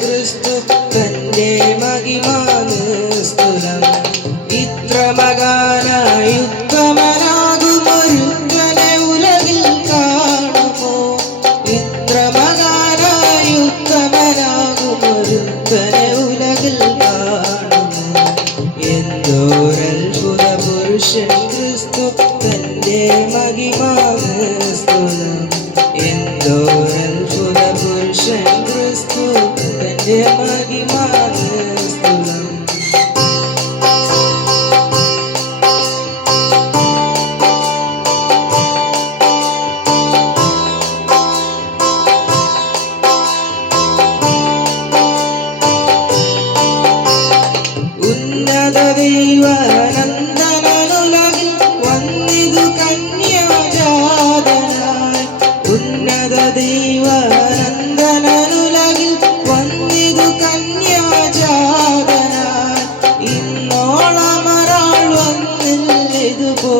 ക്രിസ്തു തന്റെ മഹിമാന് സ്തുലം. ഇത്ര മകാനായി ഉത്തമനാകുമൊരുത്തനെ ഉലകിൽ കാണുമോ? ഇത്ര മകാനായി ഉത്തമനാകുമൊരുത്തനെ ഉലകിൽ കാണുമോ? എന്തോരത്ഭുത പുരുഷൻ ക്രിസ്തു തന്റെ മഹിമാന് സ്തുലം. എന്തോരത്ഭുത പുരുഷൻ ക്രിസ്തു തന്റെ മഹിമാന് സ്തുലം. ഉന്നത ദൈവാനന്ദനുലകിൽ വന്നിതു കന്യാജാതനായി. ഉന്നത ദൈവാനന്ദനുലകിൽ വന്നിതു കന്യാജാതനായി. ഇന്നോളമൊരാൾ വന്നില്ലിതുപോ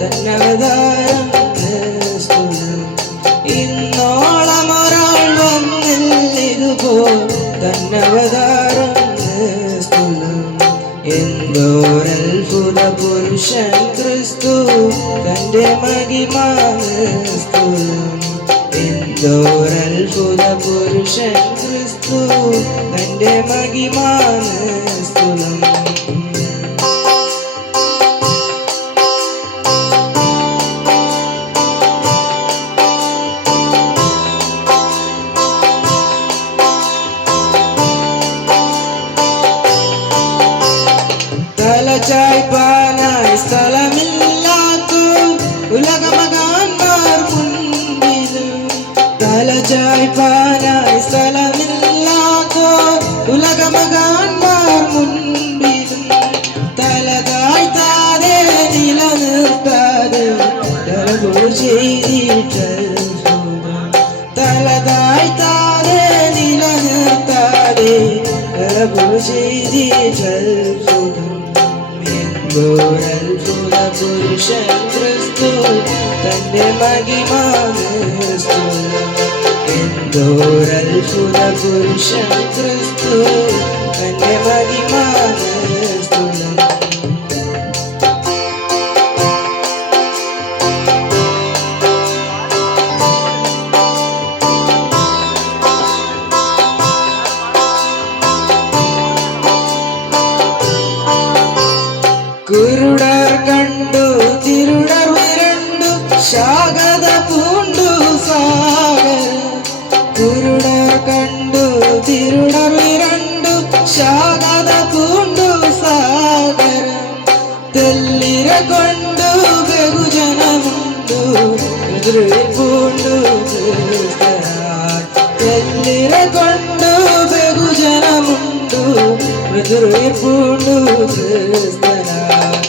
തന്നവതാരം സ്തുലം. ഇന്നോളമൊരാൾ വന്നില്ലിതുപോ തന്നവതാരം സ്തുലം. എന്തോരത്ഭുത പുരുഷൻ ക്രിസ്തു തന്റെ മഹിമാന് സ്തുലം. എന്തോരത്ഭുത പുരുഷൻ ക്രിസ്തു തന്റെ മഹിമാന് സ്തുലം. തലചായ്പാനായി സ്ഥലമില്ലാത്തോർ ഉലകമകാന്മാർ മുൻപിലും. തലചായ്പാനായി സ്ഥലമില്ലാത്തോർ ഉലകമകാന്മാർ മുൻപിലും. തല താഴ്ത്താതെ നിലനിർത്താതെ തലകൊടു ചെയ്തിട്ടത്ഭുതം. തല താഴ്ത്താതെ നിലനിർത്താതെ തലകൊടു ചെയ്തിട്ടത്ഭുതം. എന്തോരത്ഭുത പുരുഷൻ ക്രിസ്തു തന്റെ മഹിമാന് സ്തുലം. എന്തോരത്ഭുത പുരുഷൻ ക്രിസ്തു തന്റെ മഹിമാന് സ്തുലം. കുരുടർ കണ്ടു തിരുടർ വിരണ്ടു ശാഖത പൂണ്ടു സാഗരം. കുരുടർ കണ്ടു തിരുടർ വിരണ്ടു ശാഖത പൂണ്ടു സാഗരം. തെല്ലിര കൊണ്ടു ബഹുജനമുണ്ടു പൂണ്ടു ക്രിസ്തനായി. തെല്ലിര കൊണ്ടു ബഹുജനമുണ്ടു പൂണ്ടു ക്രിസ്തനായി.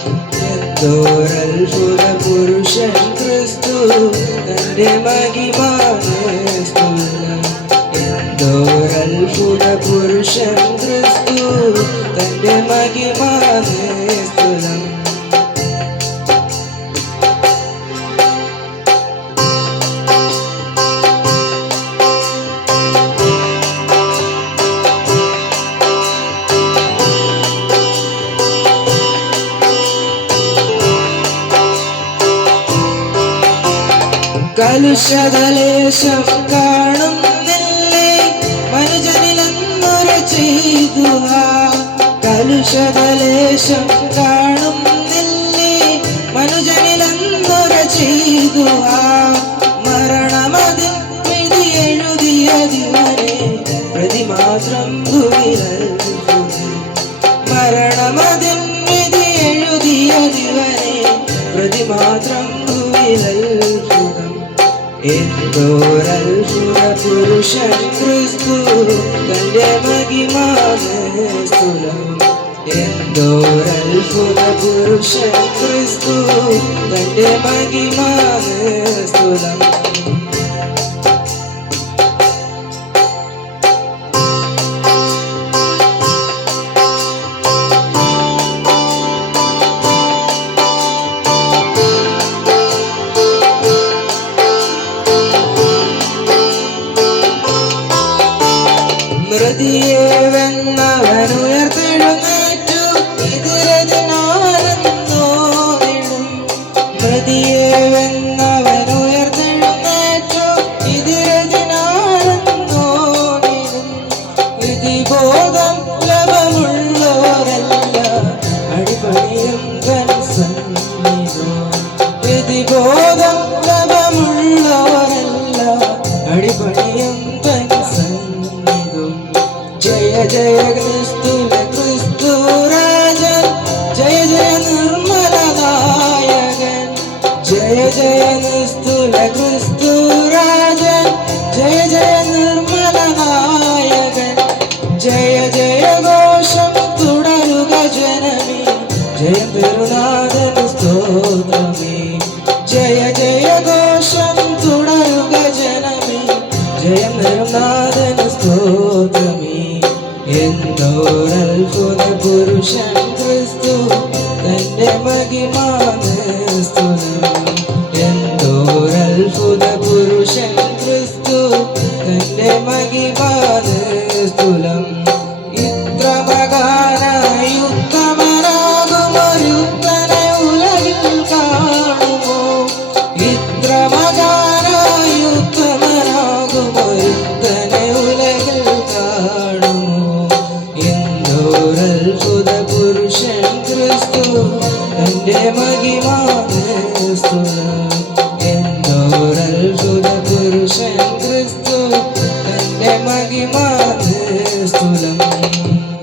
എന്തോരത്ഭുത പുരുഷൻ ക്രിസ്തു തന്റെ മഹിമാന് സ്തുലം. എന്തോരത്ഭുത പുരുഷൻ ക്രിസ്തു തന്റെ മഹിമാന് സ്തുലം. കലുഷതലേശം കാണുന്നില്ലേ മനുജനിലെന്നൊര ചെയ്തു. കലുഷതലേശം കാണുന്നില്ലേ മനുജനിലെന്നൊര ചെയ്തു. മരണമതിൽ വിധി എഴുതിയതിവരെ പ്രതിമാത്രം ഭൂമിരത്ഭുതം. മരണമതിൽ വിധി എഴുതിയതിവരെ പ്രതിമാത്രം ഭൂമിരത്ഭുതം. എന്തോരത്ഭുത പുരുഷൻ ക്രിസ്തു തന്റെ മഹിമാന് സ്തുലം. എന്തോരത്ഭുത പുരുഷൻ ക്രിസ്തു തന്റെ മഹിമാന് സ്തുലം. മൃതിയെ വെന്നവൻ ഉയർത്തെഴുന്നേറ്റു, ഇതിരതിനാലെന്നോതിടും. മൃതിയെ വെന്നവൻ ഉയർത്തെഴുന്നേറ്റു, ഇതിരതിനാലെന്നോതിടും. വിധിബോധം ലഭമുള്ളോരല്ല അടിപണിയും തൻ സന്നിധം. വിധിബോധം ലഭമുള്ളോരല്ല അടിപണിയും തൻ സന്നിധം. ജയ ജയ ക്രിസ്തുല ക്രിസ്തു രാജൻ, ജയ ജയ നിർമ്മല നായകൻ. ജയ ജയ ക്രിസ്തുല ക്രിസ്തു രാജൻ, ജയ ജയ നിർമ്മല നായകൻ. ജയ ജയ ഘോഷം തുടരുക ജനമേ, ജയം പെരുനാഥന് സ്തോത്രമേ. ജയ ജയ ഘോഷം തുടരുക ജനമേ, ജയം പെരുനാഥന് സ്തോത്രമേ. എന്തോരത്ഭുത പുരുഷൻ ക്രിസ്തു, തന്റെ മഹിമാന് സ്തുലം. എന്തോരത്ഭുത പുരുഷൻ ക്രിസ്തു, തന്റെ മഹിമാന് സ്തുലം. ഇത്ര മകാനായി ഉത്തമനാകുമൊരുത്തനെ ഉലകിൽ കാണുമോ? ഇത്ര മകാനായി ഉത്തമനാകുമൊരുത്തനെ ഉലകിൽ കാണുമോ? എന്തോരത്ഭുത പുരുഷൻ ക്രിസ്തു, തന്റെ മഹിമാന് സ്തുലം. എന്തോരത്ഭുത പുരുഷൻ ക്രിസ്തു, തന്റെ മഹിമാന് സ്തുലം.